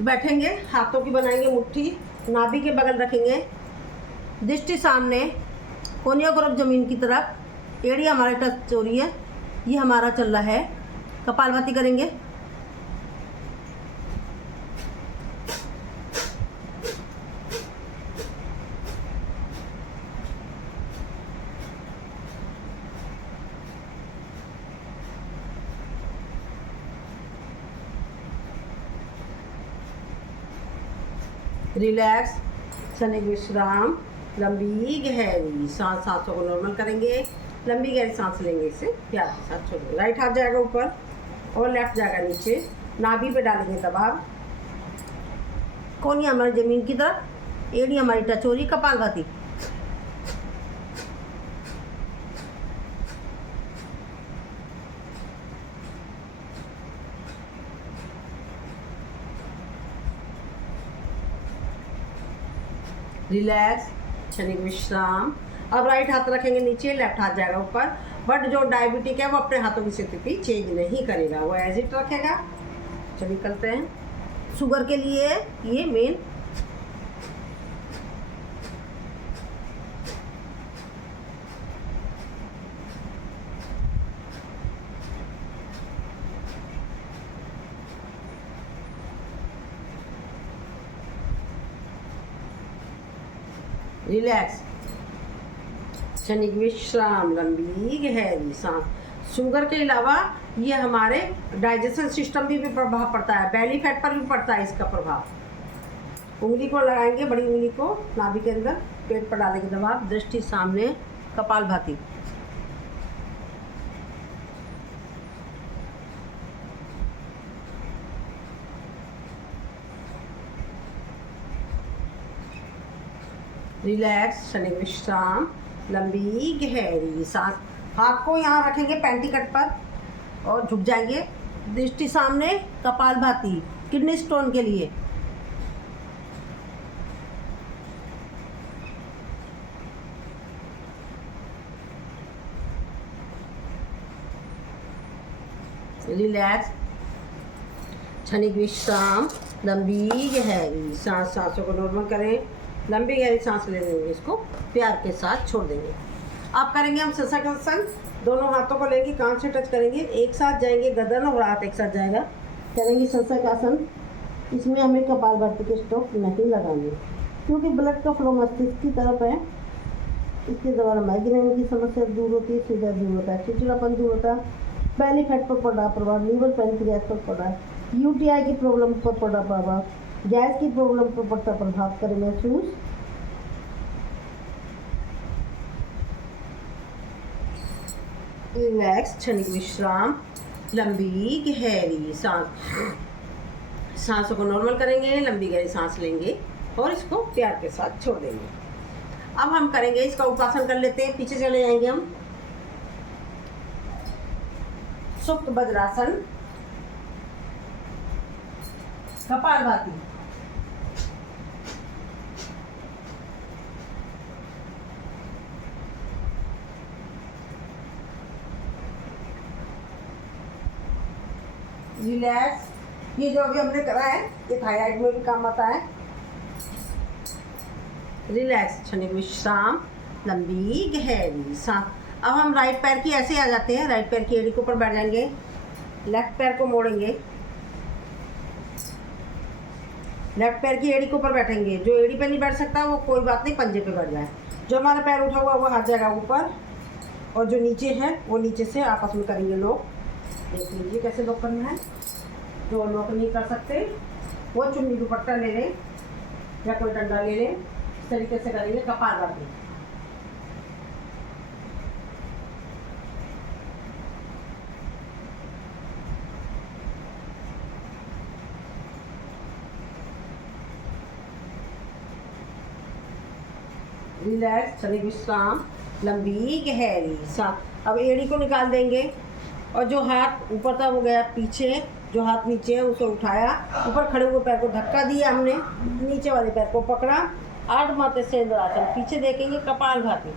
बैठेंगे, हाथों की बनाएंगे मुट्ठी, नाभि के बगल रखेंगे, दृष्टि सामने, कोनिया ग्रुप जमीन की तरफ, एड़ी हमारे टच हो रही है, ये हमारा चल रहा है। कपालभाति करेंगे। रिलैक्स, क्षणिक विश्राम, लंबी गहरी सांस, सांसों को नॉर्मल करेंगे, लंबी गहरी सांस लेंगे, इसे प्यार के साथ छोड़ेंगे। राइट हाथ जाएगा ऊपर और लेफ्ट जाएगा नीचे, नाभि पे डालेंगे दबाव, कोनिया हमारी जमीन की तरफ, एड़ी हमारी टच हो रही, कपालभाति। रिलैक्स, क्षणिक विश्राम। अब राइट हाथ रखेंगे नीचे, लेफ्ट हाथ जाएगा ऊपर, बट जो डायबिटिक है वो अपने हाथों की स्थिति चेंज नहीं करेगा, वो एज इट रखेगा। चलिए करते हैं। शुगर के लिए ये मेन रिलैक्स, क्षणिक विश्राम, लंबी गहरी सांस। शुगर के अलावा ये हमारे डाइजेशन सिस्टम भी प्रभाव पड़ता है, बेली फैट पर भी पड़ता है इसका प्रभाव। उंगली को लगाएंगे, बड़ी उंगली को नाभि के अंदर, पेट पर डालेंगे दबाव, दृष्टि सामने, कपालभाति। रिलैक्स, क्षणिक विश्राम, लंबी गहरी सांस। हाथ को यहाँ रखेंगे पैंटी कट पर और झुक जाएंगे, दृष्टि सामने, कपालभाति, किडनी स्टोन के लिए। रिलैक्स, क्षणिक विश्राम, लंबी गहरी सांस, सांसों को नॉर्मल करें, लंबी गहरी सांस ले लेंगे, इसको प्यार के साथ छोड़ देंगे। अब करेंगे हम शशाकासन। दोनों हाथों को लेंगे, कान से टच करेंगे, एक साथ जाएंगे, गर्दन और हाथ एक साथ जाएगा। करेंगे शशाकासन। इसमें हमें कपालभाति के स्ट्रोक नहीं लगाने, क्योंकि ब्लड का फ्लो मस्तिष्क की तरफ है। इसके द्वारा माइग्रेन की समस्या दूर होती है, सीधा दूर होता है, चिड़चिड़ापन दूर होता है, बेली फैट पर पड़ा प्रभाव, लीवर पैंक्रियास पर पड़ा, यूटीआई की प्रॉब्लम पर पड़ा प्रभाव, गैस की प्रॉब्लम पर पड़ता प्रभाव करें महसूस। रिलैक्स, क्षणिक विश्राम, लंबी गहरी सांस। सांसों को नॉर्मल करेंगे, लंबी गहरी सांस लेंगे और इसको प्यार के साथ छोड़ देंगे। अब हम करेंगे इसका उपासन कर लेते हैं, पीछे चले जाएंगे हम। सुप्त वज्रासन, कपालभाति। रिलैक्स, ये जो अभी हमने करा है ये थायराइड में भी काम आता है। रिलैक्स, क्षणिक विश्राम, लंबी गहरी सांस। अब हम राइट पैर की ऐसे आ जाते हैं, राइट पैर की एड़ी के ऊपर बैठ जाएंगे, लेफ्ट पैर को मोड़ेंगे, लेफ्ट पैर की एड़ी के ऊपर बैठेंगे। जो एड़ी पे नहीं बैठ सकता वो कोई बात नहीं, पंजे पे बैठ जाए। जो हमारा पैर उठा हुआ वो हाथ जाएगा ऊपर, और जो नीचे है वो नीचे से आपस में करेंगे लोग। देख लीजिए कैसे लोग करना है। जो लोग नहीं कर सकते वो चुन्नी दुपट्टा ले लें या कोई डंडा ले लें, इस तरीके से करेंगे कपालभाति। रिलैक्स, क्षणिक विश्राम, लंबी गहरी सांस। अब एड़ी को निकाल देंगे और जो हाथ ऊपर था वो गया पीछे, जो हाथ नीचे है उसे उठाया, ऊपर खड़े हुए पैर को धक्का दिया हमने, नीचे वाले पैर को पकड़ा, आठ माथे से इंद्रासन, पीछे देखेंगे कपालभाति।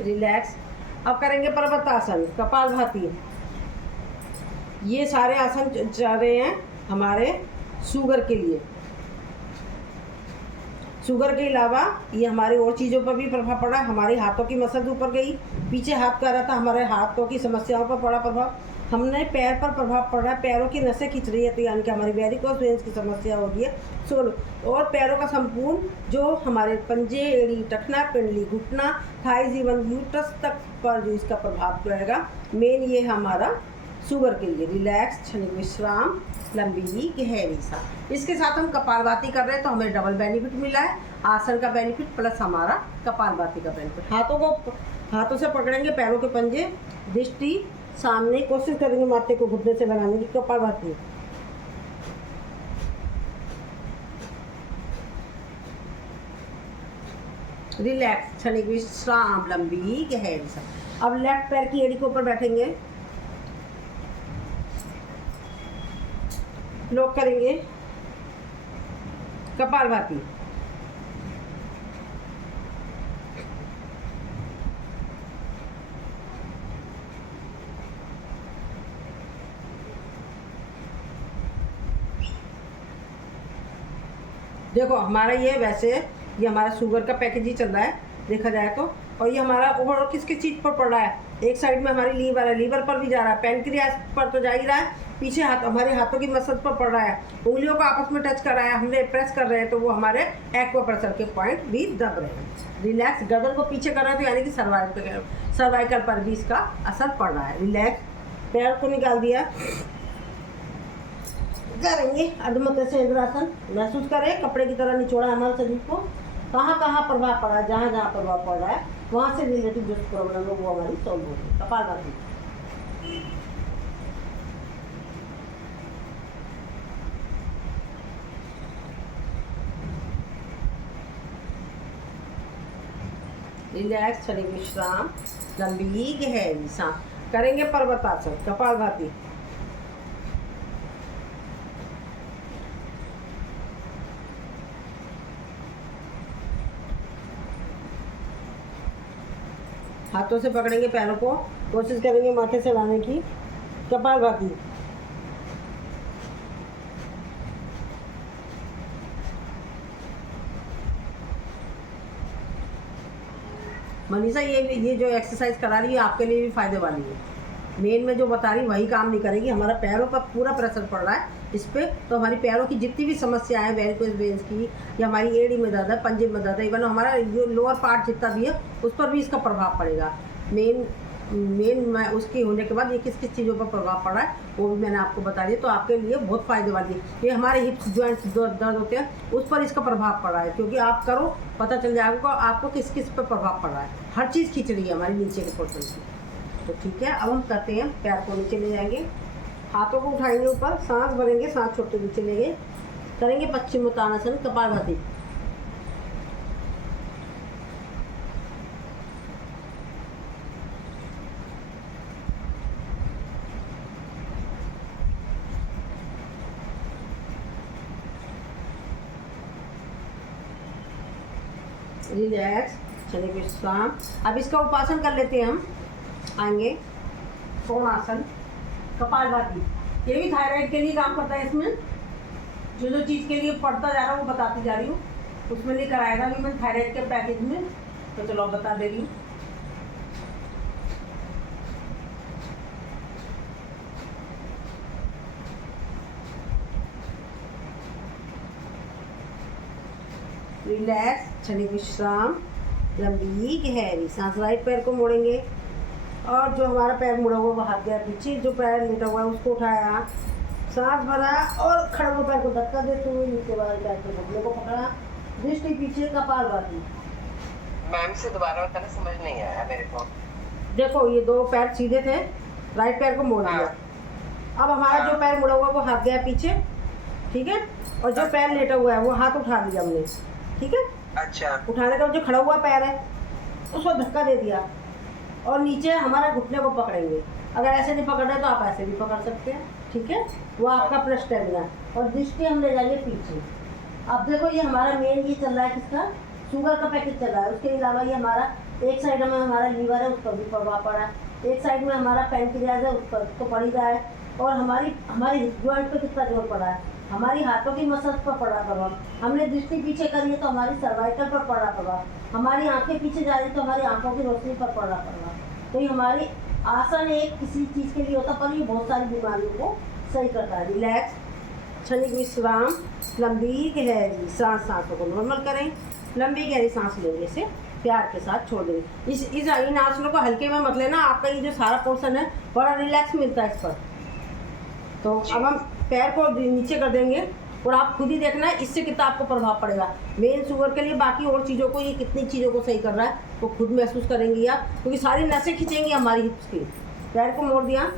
रिलैक्स। अब करेंगे पर्वतासन, कपालभाति। ये सारे आसन चल रहे हैं हमारे शुगर के लिए। शुगर के अलावा ये हमारे और चीज़ों पर भी प्रभाव पड़ा। हमारे हाथों की मसल ऊपर गई, पीछे हाथ कर रहा था, हमारे हाथों की समस्याओं पर पड़ा प्रभाव। हमने पैर पर प्रभाव पड़ रहा है, पैरों की नसें खिंच रही है, तो यानी कि हमारी वेरिकोस वेन्स की समस्या हो रही है। और पैरों का संपूर्ण जो हमारे पंजे, एड़ी, टखना, पिंडली, घुटना, थाइज, इवन यूट्रस तक पर जो इसका प्रभाव पड़ेगा, मेन ये हमारा शुगर के लिए। रिलैक्स, क्षणिक विश्राम, लंबी गहरी सांस। इसके साथ हम कपालभाति कर रहे हैं तो हमें डबल बेनिफिट मिला है, आसन का बेनिफिट प्लस हमारा कपालभाति का बेनिफिट। हाथों से पकड़ेंगे पैरों के पंजे, दृष्टि सामने, कोशिश करेंगे माथे को घुटने से लगाने की। कपालभाति। रिलैक्स, क्षणिक विश्राम, लंबी गहरी सांस। अब लेफ्ट पैर की एड़ी के ऊपर बैठेंगे, लॉक करेंगे, कपालभाति। देखो हमारा ये हमारा शुगर का पैकेज ही चल रहा है देखा जाए तो। और ये हमारा और किसकी चीज़ पर पड़ रहा है, एक साइड में हमारी लीवर है, लीवर पर भी जा रहा है, पैनक्रियास पर तो जा ही रहा है, पीछे हमारे हाथों की मसल पर पड़ रहा है, उंगलियों को आपस में टच कर रहा है, हमने प्रेस कर रहे हैं तो वो हमारे एक्वा प्रेशर के पॉइंट भी दब रहे हैं। रिलैक्स, गर्दन को पीछे कर रहा है तो यानी कि सर्वाइकल पर भी इसका असर पड़ रहा है। रिलैक्स, पैर को निकाल दिया, करेंगे अर्धमध्य इंद्रासन। महसूस करें कपड़े की तरह निचोड़ा हमारे शरीर को, कहाँ कहाँ प्रभाव पड़ा है, जहाँ जहाँ प्रभाव पड़ रहा है वहाँ से रिलेटेड जो प्रॉब्लम है वो हमारी सॉल्व होगी। कपालभाति। रिलैक्स, क्षणिक विश्राम, लंबी गहरी सांस। करेंगे पर्वतासन, कपालभाति। हाथों से पकड़ेंगे पैरों को, कोशिश करेंगे माथे से लाने की। कपालभाति। मनीषा ये जो एक्सरसाइज करा रही है आपके लिए भी फायदे वाली है। मेन में जो बता रही वही काम नहीं करेगी, हमारा पैरों पर पूरा प्रेशर पड़ रहा है इस पर, तो हमारी पैरों की जितनी भी समस्या है, वेरिकोस वेन्स की या हमारी एड़ी में दर्द है, पंजे में दर्द है, इवन हमारा जो लोअर पार्ट जितना भी है उस पर भी इसका प्रभाव पड़ेगा। मेन उसके होने के बाद ये किस किस चीज़ों पर प्रभाव पड़ रहा है वो भी मैंने आपको बता दिया, तो आपके लिए बहुत फ़ायदे वाली है। ये हमारे हिप्स जॉइंट्स दर्द होते हैं उस पर इसका प्रभाव पड़ रहा है, क्योंकि आप करो पता चल जाएगा आपको किस किस पर प्रभाव पड़ रहा है। हर चीज़ खींच रही है हमारी नीचे के पोर्शन की। तो ठीक है, अब हम करते हैं, पैर को नीचे ले जाएंगे, हाथों को उठाएंगे ऊपर, सांस भरेंगे, सांस छोटे नीचे लेंगे, करेंगे पश्चिमोत्तानासन, कपालभाति। रिलैक्स, क्षणिक विश्राम। अब इसका उपासन कर लेते हैं हम, आएंगे कोणासन, कपालभाति। ये भी थायराइड के लिए काम करता है। इसमें जो जो चीज़ के लिए पढ़ता जा रहा हूँ वो बताती जा रही हूँ, उसमें नहीं कराएगा भी मैं थायराइड के पैकेज में, तो चलो बता दे रही हूँ। रिलैक्स, क्षणिक विश्राम, लंबी गहरी सांस। राइट पैर को मोड़ेंगे और जो हमारा पैर मुड़ा हुआ वो हाथ गया पीछे, जो पैर लेटा हुआ है उसको उठाया, सांस भरा और खड़े हुए पैर को धक्का देते हुए नीचे वाले पैर के घुटने को पकड़ा, दृष्टि पीछे, कपालभाति। मैम से दोबारा बताना, समझ नहीं आया मेरे को। देखो ये दो पैर सीधे थे, राइट पैर को मोड़ दिया। अब हमारा जो पैर मुड़ा हुआ है वो हाथ गया पीछे, ठीक है, और जो पैर लेटा हुआ है वो हाथ उठा लिया हमने, ठीक है। अच्छा, उठाने का जो खड़ा हुआ पैर है उसको धक्का दे दिया और नीचे हमारा घुटने को पकड़ेंगे। अगर ऐसे नहीं पकड़ रहे तो आप ऐसे भी पकड़ सकते हैं, ठीक है, वो आपका अपना स्टेमिना। और दृष्टि हम ले जाएंगे पीछे। अब देखो ये हमारा मेन ये चल रहा है किसका, शुगर का पैकेज चल रहा है, उसके अलावा ये हमारा एक साइड में हमारा लीवर है, उस पर भी प्रभाव पड़ा है। एक साइड में हमारा पैंक्रियाज है, उस पर तो पड़ ही रहा है। और हमारी हमारी जॉइंट पे कितना जोर पड़ा है, हमारी हाथों की मसल्स पर पड़ा प्रभाव। हमने दृष्टि पीछे करी है तो हमारी सर्वाइकल पर पड़ा प्रभाव। हमारी आंखें पीछे जा रही तो हमारी आंखों की रोशनी पर पड़ा प्रभाव। तो ये हमारी आसन एक किसी चीज़ के लिए होता, पर ये बहुत सारी बीमारियों को सही करता है। रिलैक्स, क्षणिक विश्राम, लंबी गहरी सांसों को नॉर्मल करें। लंबी गहरी सांस लेने से प्यार के साथ छोड़ देंगे। इस इन आसनों को हल्के में मत लेना, आपका ये जो सारा पोर्शन है बड़ा रिलैक्स मिलता है इस पर। तो अब हम पैर को नीचे कर देंगे और आप खुद ही देखना है इससे कितना आपको प्रभाव पड़ेगा। मेन शुगर के लिए, बाकी और चीज़ों को, ये कितनी चीज़ों को सही कर रहा है वो खुद महसूस करेंगी आप, क्योंकि सारी नसें खींचेंगी हमारी हिप्स की। पैर को मोड़ दिया,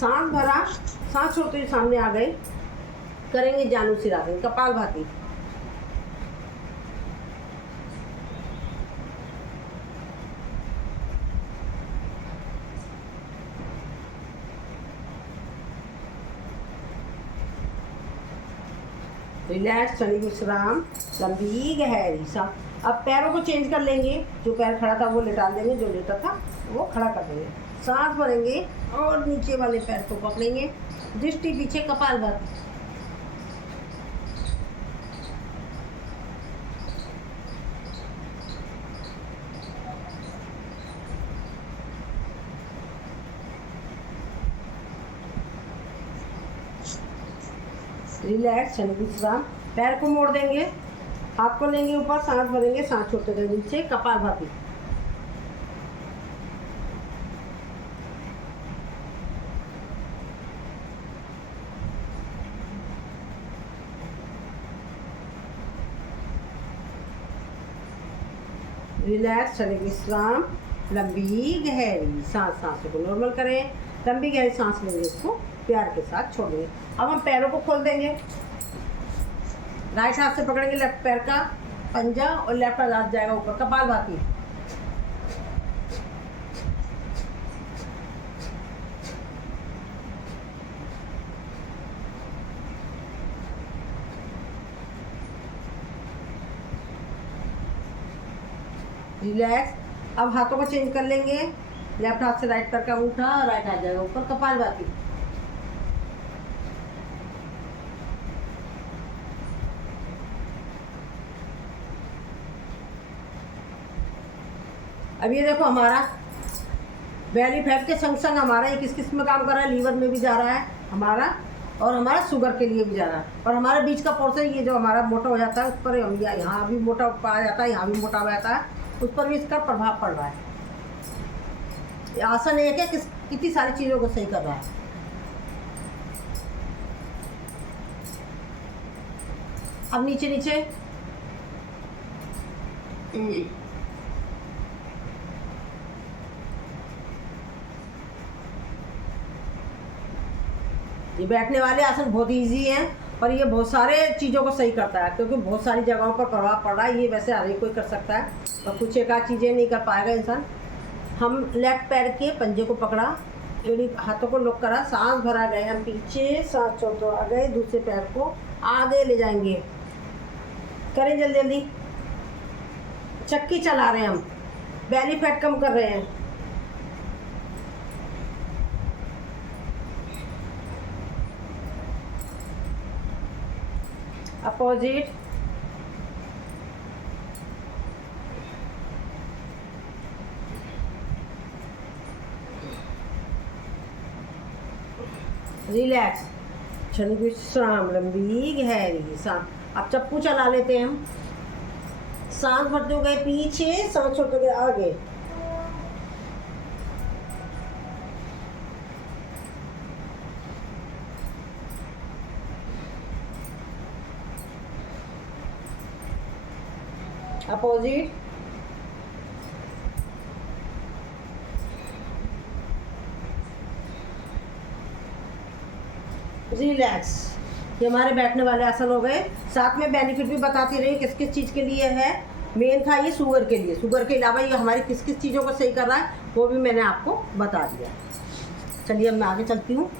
सांस भरा, सांस छोड़ते हुए सामने आ गए। करेंगे जानु सिरासन, कपालभाति। रिलैक्स, क्षणिक विश्राम, लंबी गहरी सांस। अब पैरों को चेंज कर लेंगे, जो पैर खड़ा था वो लेटा देंगे, जो लेटा था वो खड़ा कर देंगे। सांस भरेंगे और नीचे वाले पैर को पकड़ेंगे, दृष्टि पीछे, कपालभाति। रिलैक्स, क्षणिक विश्राम। पैर को मोड़ देंगे, हाथ को लेंगे ऊपर, सांस भरेंगे, सांस छोड़ते गए नीचे, कपालभाति। रिलैक्स, क्षणिक विश्राम, लंबी गहरी सांसों को नॉर्मल करें। लंबी गहरी सांस लेंगे, इसको प्यार के साथ छोड़ देंगे। अब हम पैरों को खोल देंगे, राइट हाथ से पकड़ेंगे लेफ्ट पैर का पंजा और लेफ्ट हाथ जाएगा ऊपर, कपालभाति। रिलैक्स। अब हाथों को चेंज कर लेंगे, लेफ्ट हाथ से राइट पैर का अंगूठा, राइट हाथ जाएगा ऊपर, कपालभाति। अब ये देखो हमारा बेली फैट के संग संग हमारा ये किस किस में काम कर रहा है, लीवर में भी जा रहा है हमारा, और हमारा शुगर के लिए भी जा रहा है। और हमारे बीच का पोर्शन ये जो हमारा मोटा हो जाता है, उस पर हम यहाँ भी मोटा पाया जाता है, यहाँ भी मोटा हो जाता है, उस पर भी इसका प्रभाव पड़ रहा है। ये आसन एक है कितनी सारी चीज़ों को सही कर रहा है। अब नीचे नीचे ये बैठने वाले आसन बहुत इजी हैं, पर ये बहुत सारे चीज़ों को सही करता है, क्योंकि बहुत सारी जगहों पर प्रभाव पड़ रहा है। ये वैसे हर एक कोई कर सकता है, और कुछ एक आध चीज़ें नहीं कर पाएगा इंसान। हम लेफ्ट पैर के पंजे को पकड़ा, एड़ी हाथों को लॉक करा, सांस भरा गए, हम पीछे सांस छोड़ते आ गए, दूसरे पैर को आगे ले जाएंगे। करें जल्दी जल्दी, चक्की चला रहे हैं हम, बेली फैट कम कर रहे हैं। अपोजिट, रिलैक्स, क्षणिक विश्राम, लंबी गहरी सांस। अब चप्पू चला लेते हैं हम, सांस भरते हुए पीछे, सांस छोड़ते हुए आगे। Opposite, relax. ये हमारे बैठने वाले आसन हो गए। साथ में बेनिफिट भी बताती रही किस किस चीज़ के लिए है। मेन था ये शुगर के लिए, शुगर के अलावा ये हमारी किस किस चीज़ों को सही कर रहा है वो भी मैंने आपको बता दिया। चलिए अब मैं आगे चलती हूँ।